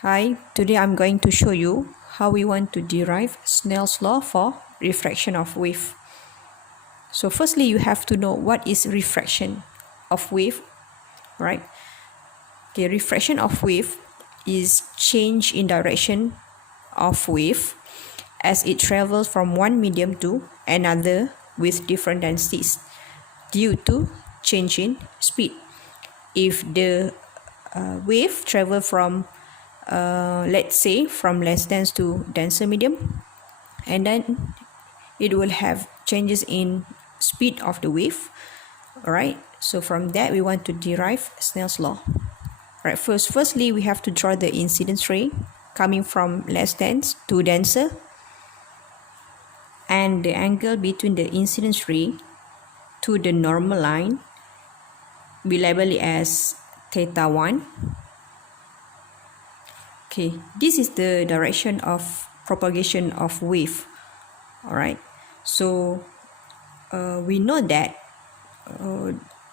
Hi, today I'm going to show you how we want to derive Snell's law for refraction of wave. So firstly, you have to know what is refraction of wave, right? Okay, refraction of wave is change in direction of wave as it travels from one medium to another with different densities due to change in speed. If the wave travel from let's say from less dense to denser medium, and then it will have changes in speed of the wave. All right, so from that we want to derive Snell's law. All right, firstly we have to draw the incidence ray coming from less dense to denser, and the angle between the incidence ray to the normal line we label it as theta 1. Okay, this is the direction of propagation of wave. All right, so we know that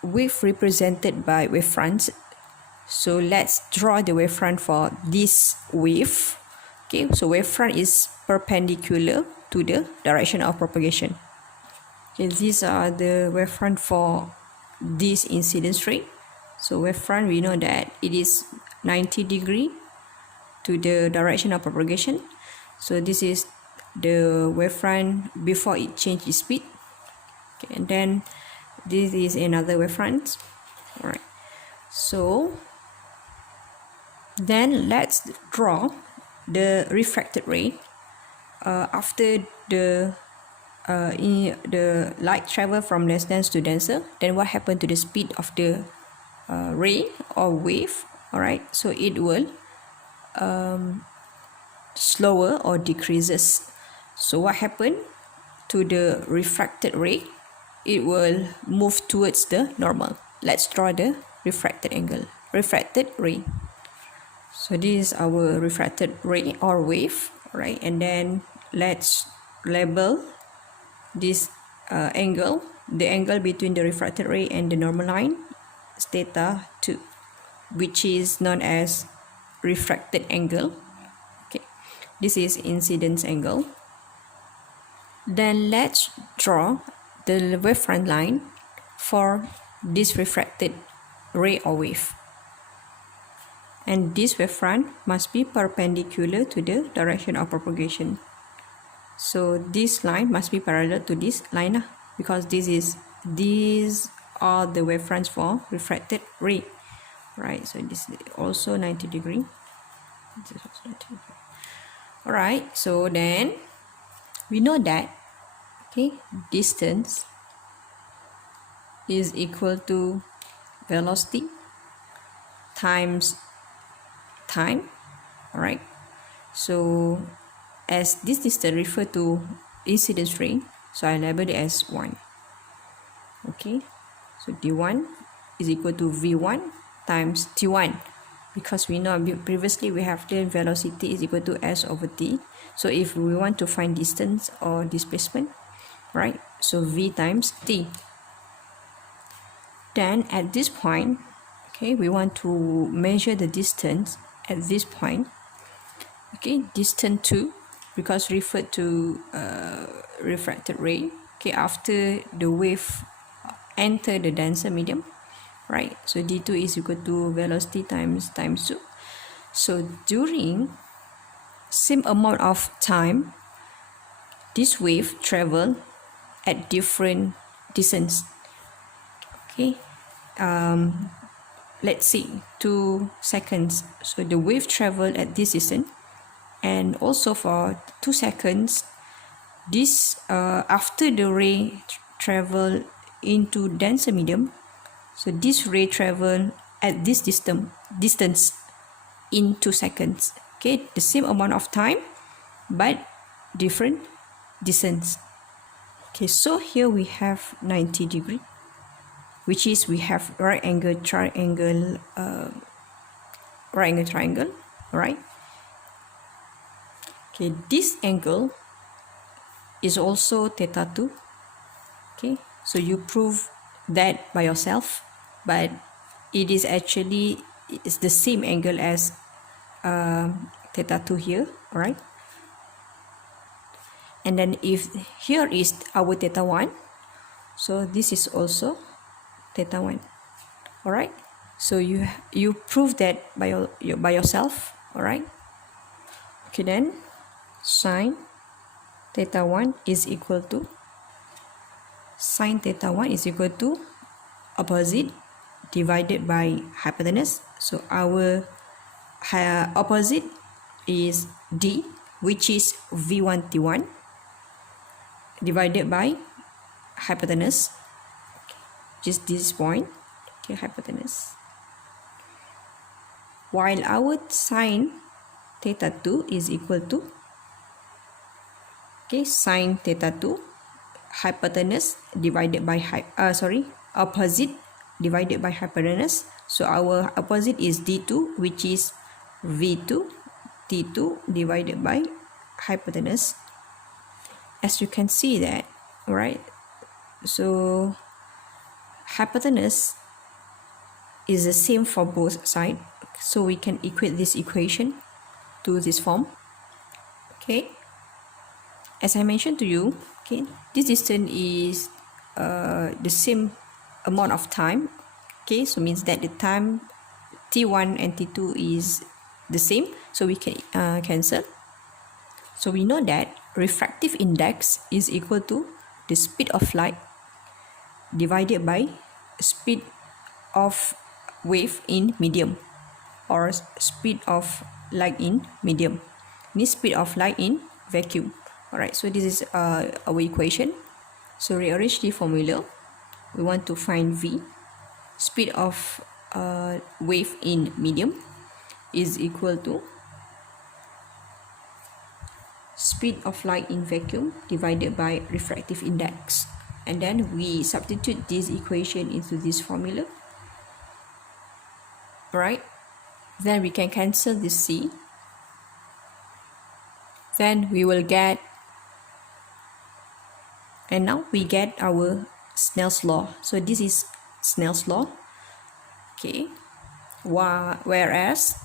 wave represented by wavefronts. So let's draw the wavefront for this wave. Okay, so wavefront is perpendicular to the direction of propagation. Okay, these are the wavefront for this incidence ray. So wavefront, we know that it is 90 degree to the direction of propagation. So this is the wavefront before it changes its speed. Okay, and then this is another wavefront. All right, so then let's draw the refracted ray after the light travel from less dense to denser. Then what happened to the speed of the ray or wave? All right, so it will slower or decreases. So what happened to the refracted ray? It will move towards the normal. Let's draw the refracted ray. So this is our refracted ray or wave, right? And then let's label this angle, the angle between the refracted ray and the normal line is theta 2, which is known as refracted angle. Okay, this is incidence angle. Then let's draw the wavefront line for this refracted ray or wave. And this wavefront must be perpendicular to the direction of propagation. So this line must be parallel to this line because these are the wavefronts for refracted ray, right? So this is also 90 degree. This is also 90 degree. All right, so then we know that distance is equal to velocity times time. All right, so as this distance refer to incidence ray, so I label it as 1. Okay, so d1 is equal to v1 times t1, because we know previously we have the velocity is equal to s over t. So if we want to find distance or displacement, right, so v times t. Then at this point, okay, we want to measure the distance at this point. Okay, distance 2, because referred to refracted ray. Okay, after the wave enter the denser medium, right? So d2 is equal to velocity times 2. So during same amount of time, this wave travel at different distance. Okay, let's see, 2 seconds. So the wave travel at this distance, and also for 2 seconds, this after the ray travel into denser medium, so this ray travel at this distance in 2 seconds. Okay, the same amount of time but different distance. Okay, so here we have 90 degree, which is we have right angle triangle, right? Okay, this angle is also theta 2. Okay, so you prove that by yourself, but it is actually the same angle as theta 2 here, alright? And then if here is our theta 1, so this is also theta 1, alright? So you prove that by yourself, alright? Okay, then sine theta 1 is equal to opposite divided by hypotenuse. So our opposite is D, which is V1 T1 divided by hypotenuse, just this point, okay, hypotenuse. While our sine theta 2 is equal to, okay, sine theta 2 hypotenuse divided by opposite divided by hypotenuse. So our opposite is D2, which is V2 T2 divided by hypotenuse. As you can see that, right? So hypotenuse is the same for both sides, so we can equate this equation to this form. Okay, as I mentioned to you, okay, this distance is the same amount of time, okay, so means that the time T1 and T2 is the same, so we can cancel. So we know that refractive index is equal to the speed of light divided by speed of wave in medium, or speed of light in medium, this speed of light in vacuum. Alright, so this is our equation. So rearrange the formula. We want to find V, speed of wave in medium is equal to speed of light in vacuum divided by refractive index, and then we substitute this equation into this formula. Right, then we can cancel this C, then we will get, and now we get our Snell's law. So this is Snell's law, okay, whereas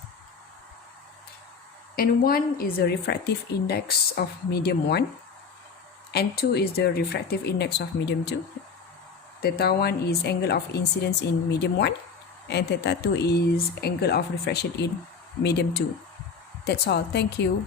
N1 is the refractive index of medium 1, N2 is the refractive index of medium 2, theta 1 is angle of incidence in medium 1, and theta 2 is angle of refraction in medium 2. That's all. Thank you.